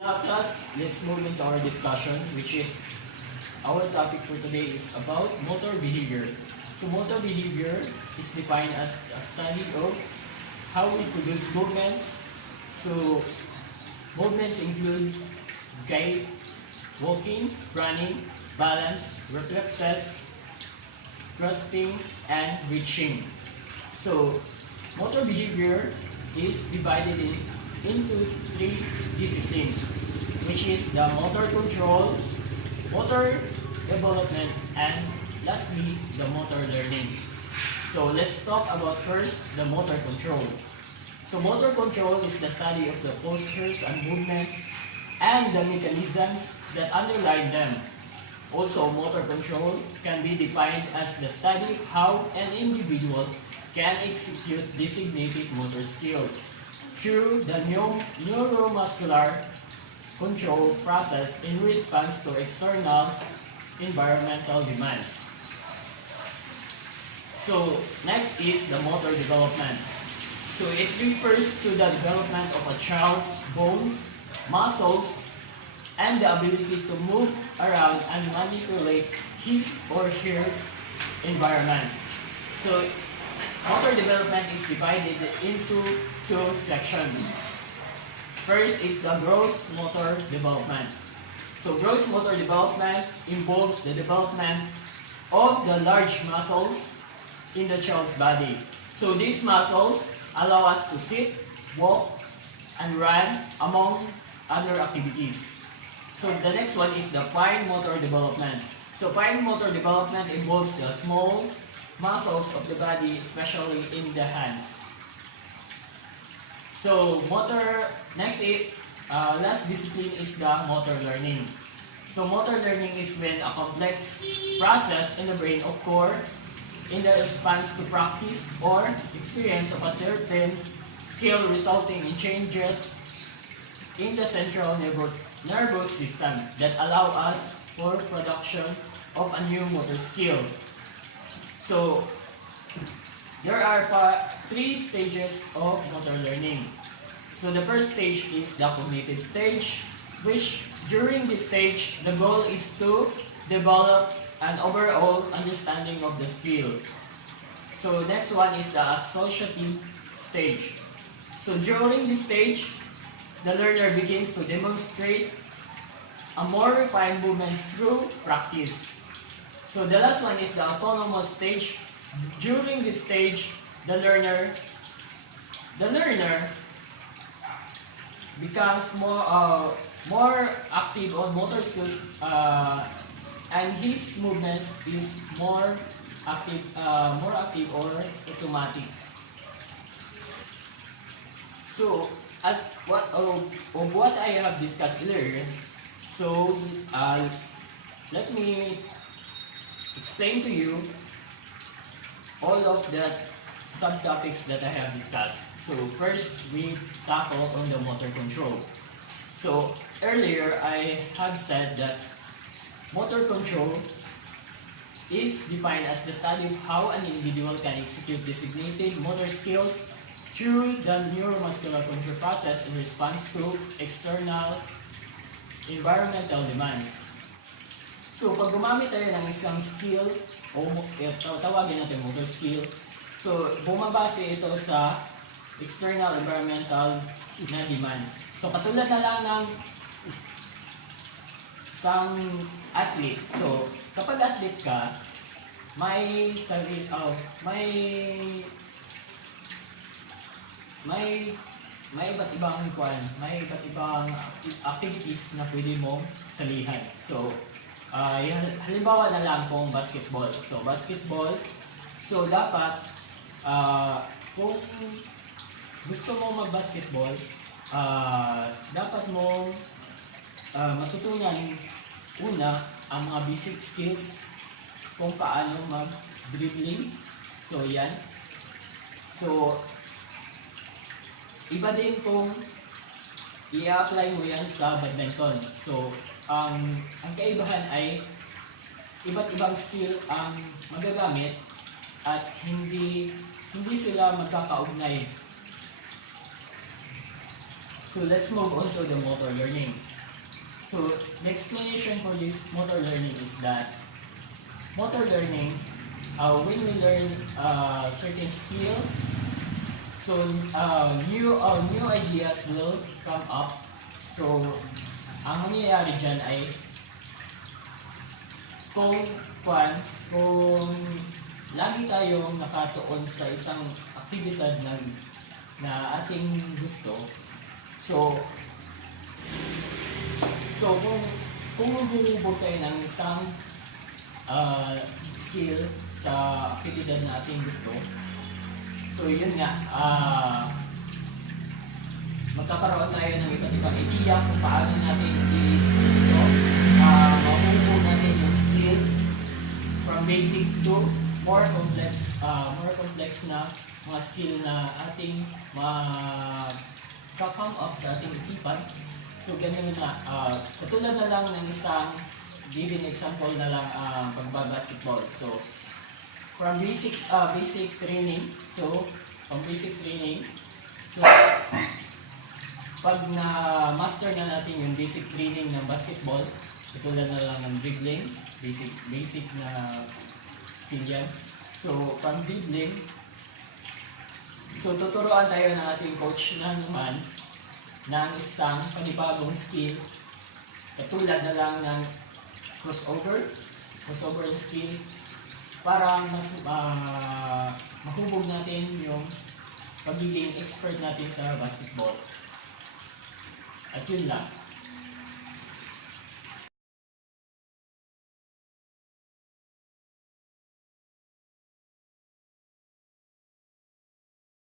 Now, class, let's move into our discussion, which is our topic for today is about motor behavior. So, motor behavior is defined as a study of how we produce movements. So, movements include gait, walking, running, balance, reflexes, grasping, and reaching. So, motor behavior is divided into three disciplines, which is the motor control, motor development, and lastly, the motor learning. So let's talk about first the motor control. So motor control is the study of the postures and movements and the mechanisms that underlie them. Also, motor control can be defined as the study of how an individual can execute designated motor skills through the neuromuscular control process in response to external environmental demands. So, next is the motor development. So, it refers to the development of a child's bones, muscles, and the ability to move around and manipulate his or her environment. So, motor development is divided into two sections. First is the gross motor development. So gross motor development involves the development of the large muscles in the child's body. So these muscles allow us to sit, walk, and run among other activities. So the next one is the fine motor development. So fine motor development involves the small muscles of the body, especially in the hands. So last discipline is the motor learning. So motor learning is when a complex process in the brain occurs in the response to practice or experience of a certain skill resulting in changes in the central nervous system that allow us for production of a new motor skill. So, there are three stages of motor learning. So, the first stage is the cognitive stage, which during this stage, the goal is to develop an overall understanding of the skill. So, next one is the associative stage. So, during this stage, the learner begins to demonstrate a more refined movement through practice. So the last one is the autonomous stage. During this stage, the learner becomes more active on motor skills, and his movements is more active or automatic. So as what I have discussed earlier, so let me explain to you all of the subtopics that I have discussed. So first, we tackle on the motor control. So earlier, I have said that motor control is defined as the study of how an individual can execute designated motor skills through the neuromuscular control process in response to external environmental demands. So, pag gumamit tayo ng isang skill, o tawagin natin motor skill, so, bumabase ito sa external environmental na demands. So, katulad na lang ng isang athlete. So, kapag athlete ka, may iba't ibang activities na pwede mong salihan. So, halimbawa na lang kung basketball. So, basketball, so dapat, kung gusto mo mag-basketball, dapat mo matutunan una ang mga basic skills kung paano mag-dribbling. So, yan. So, iba din kung i-apply mo yan sa badminton. So, ang kaibahan ay iba't ibang skill ang magagamit at hindi sila magkakaugnay. So let's move on to the motor learning. So the explanation for this motor learning is that motor learning, when we learn certain skill, so new ideas will come up. So ang mangyayari dyan ay kung lagi tayong nakatuon sa isang aktibidad na ating gusto, so kung magbubog tayo ng isang skill sa aktibidad na ating gusto, so yun nga, magkakaroon tayo ng iba't ibang idea kung paano natin i-skill ito. Mahuhubog natin yung skill from basic to more complex na mga skill na ating come up sa ating isipan. So ganyan na, katulad na lang ng isang given example na lang pagbabasketball. So from basic training, so pag na-master na natin yung basic training ng basketball, katulad na lang ng dribbling, basic na skill yan. So from dribbling, so tuturuan tayo ng ating coach na naman ng isang panibagong skill, katulad na lang ng crossover skill, para mas mahubog natin yung pagiging expert natin sa basketball. At yun lang.